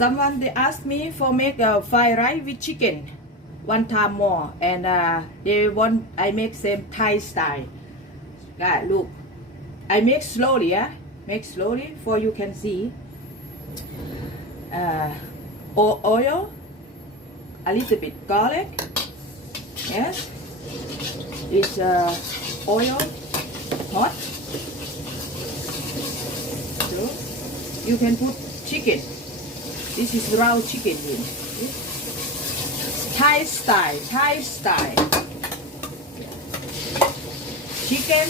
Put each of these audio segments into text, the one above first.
Someone they asked me for make a fried rice with chicken one time more, and they want I make same Thai style. God, look, I make slowly, yeah, make slowly for you can see. Oil, a little bit garlic, yes. It's oil hot. So you can put chicken. This is raw chicken in. Thai style, Thai style. Chicken.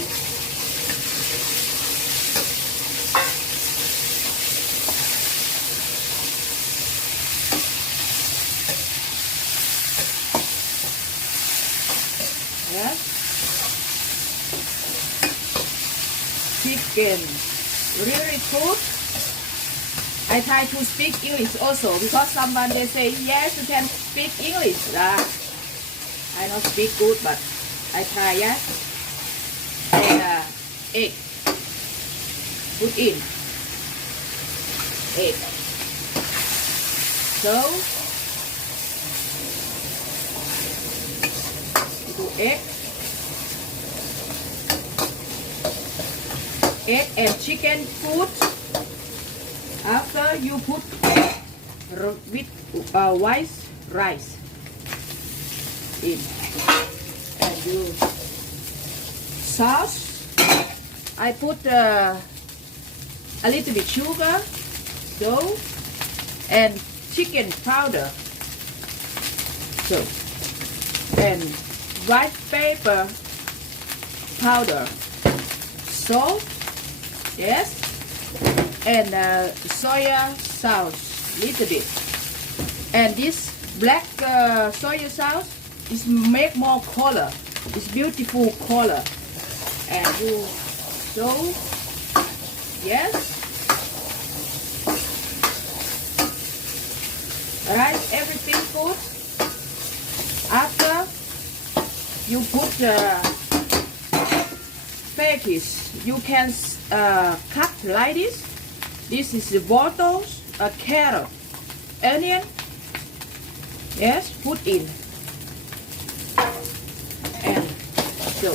Yes. Chicken. Really good. I try to speak English also because someone they say yes you can speak English. I not speak good but I try, yes. And egg. Put in. Egg. So do egg. Egg and chicken food. After you put with white rice in, and you sauce. I put a little bit sugar, so and chicken powder, so and white pepper powder, salt, yes. And soya sauce little bit, and this black soya sauce is make more color. It's beautiful color, and you so yes. Right, everything good. After you put package, you can cut like this. This is the bottles, a carrot, onion. Yes, put in. And so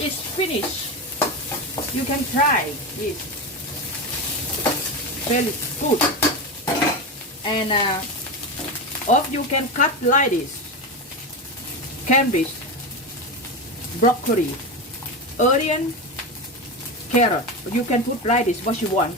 it's finished. You can try this. Very good. And or you can cut like this. Cabbage, broccoli, onion, carrot. You can put like this what you want.